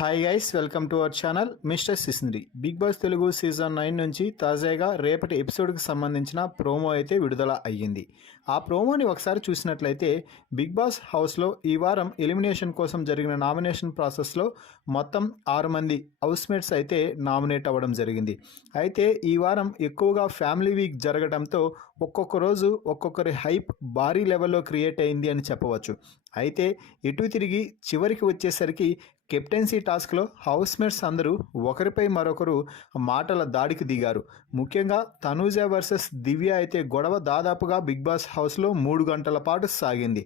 Hi guys, welcome to our channel mister Sisindri. Bigg Boss Telugu season 9 నుంచి తాజాగా రేపటి ఎపిసోడ్కి సంబంధించిన ప్రోమో అయితే విడుదల అయ్యింది. ఆ ప్రోమోని ఒకసారి చూసినట్లయితే బిగ్ బాస్ హౌస్లో ఈ వారం ఎలిమినేషన్ కోసం జరిగిన నామినేషన్ ప్రాసెస్లో మొత్తం 6 మంది హౌస్మేట్స్ అయితే నామినేట్ అవ్వడం జరిగింది. అయితే ఈ వారం ఎక్కువగా ఫ్యామిలీ వీక్ జరగడంతో ఒక్కొక్క రోజు ఒక్కొక్కరి హైప్ భారీ లెవెల్లో క్రియేట్ అయింది అని చెప్పవచ్చు. అయితే ఎటు తిరిగి చివరికి వచ్చేసరికి కెప్టెన్సీ టాస్క్లో హౌస్మేట్స్ అందరూ ఒకరిపై మరొకరు మాటల దాడికి దిగారు. ముఖ్యంగా తనూజ వర్సెస్ దివ్య అయితే గొడవ దాదాపుగా బిగ్ బాస్ హౌస్లో 3 గంటల పాటు సాగింది.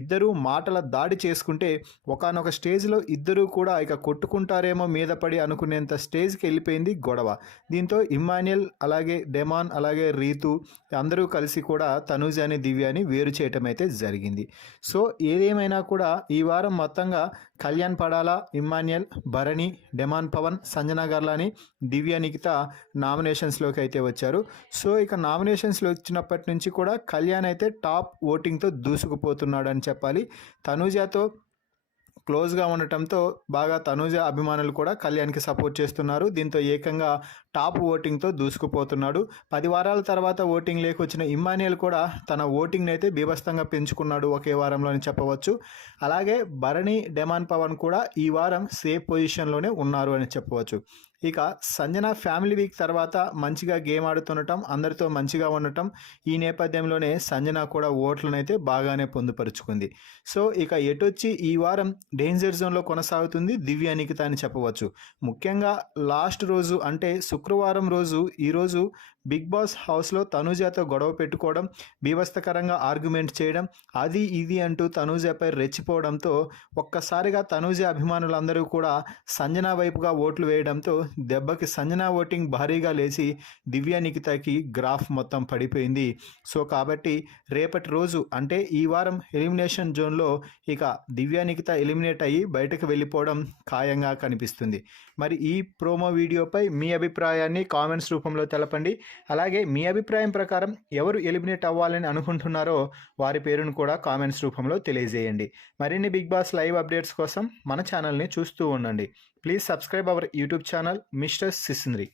ఇద్దరూ మాటల దాడి చేసుకుంటే ఒకానొక స్టేజ్లో ఇద్దరూ కూడా ఇక కొట్టుకుంటారేమో మీద పడి అనుకునేంత స్టేజ్కి వెళ్ళిపోయింది గొడవ. దీంతో ఇమ్మాన్యుయల్ అలాగే డెమాన్ అలాగే రీతు అందరూ కలిసి కూడా తనూజని దివ్యని వేరు చేయటం అయితే జరిగింది. సో ఏదేమైనా కూడా ఈ వారం మొత్తంగా కళ్యాణ్ పడాలా, ఇమ్మాన్యుయల్, భరణి, డెమాన్ పవన్, సంజన గర్లాని, దివ్య నిఖిత నామినేషన్స్లోకి అయితే వచ్చారు. సో ఇక నామినేషన్స్లో వచ్చినప్పటి నుంచి కూడా కళ్యాణ్ అయితే టాప్ ఓటింగ్తో దూసుకుపోతున్నాడు అని చెప్పాలి. తనూజతో క్లోజ్గా ఉండటంతో బాగా తనూజ అభిమానులు కూడా కళ్యాణ్కి సపోర్ట్ చేస్తున్నారు. దీంతో ఏకంగా టాప్ ఓటింగ్తో దూసుకుపోతున్నాడు. 10 వారాల తర్వాత ఓటింగ్ లేకొచ్చిన ఇమ్మాన్యుయల్ కూడా తన ఓటింగ్ని అయితే బీభత్సంగా పెంచుకున్నాడు ఒకే వారంలో అని చెప్పవచ్చు. అలాగే భరణి, డెమాన్ పవన్ కూడా ఈ వారం సేఫ్ పొజిషన్లోనే ఉన్నారు అని చెప్పవచ్చు. ఇక సంజన ఫ్యామిలీ వీక్ తర్వాత మంచిగా గేమ్ ఆడుతుండటం, అందరితో మంచిగా ఉండటం, ఈ నేపథ్యంలోనే సంజన కూడా ఓట్లను అయితే బాగానే పొందుపరుచుకుంది. సో ఇక ఎటొచ్చి ఈ వారం డేంజర్ జోన్లో కొనసాగుతుంది దివ్య నిఖిత అని చెప్పవచ్చు. ముఖ్యంగా లాస్ట్ రోజు అంటే శుక్రవారం రోజు ఈరోజు బిగ్ బాస్ హౌస్లో తనూజతో గొడవ పెట్టుకోవడం, బీభత్సకరంగా ఆర్గ్యుమెంట్ చేయడం, అది ఇది అంటూ తనూజపై రెచ్చిపోవడంతో ఒక్కసారిగా తనూజ అభిమానులందరూ కూడా సంజన వైపుగా ఓట్లు వేయడంతో దెబ్బకి సంజన ఓటింగ్ భారీగా లేచి దివ్య నిఖితకి గ్రాఫ్ మొత్తం పడిపోయింది. సో కాబట్టి రేపటి రోజు అంటే ఈ వారం ఎలిమినేషన్ జోన్లో ఇక దివ్య నిఖిత ఎలిమినేట్ అయ్యి బయటకు వెళ్ళిపోవడం ఖాయంగా కనిపిస్తుంది. మరి ఈ ప్రోమో వీడియోపై మీ అభిప్రాయాన్ని కామెంట్స్ రూపంలో తెలపండి. అలాగే మీ అభిప్రాయం ప్రకారం ఎవరు ఎలిమినేట్ అవ్వాలని అనుకుంటున్నారో వారి పేరును కూడా కామెంట్స్ రూపంలో తెలియజేయండి. మరిన్ని బిగ్ బాస్ లైవ్ అప్డేట్స్ కోసం మన ఛానల్ని చూస్తూ ఉండండి. Please subscribe our YouTube channel mister సిసింద్రి.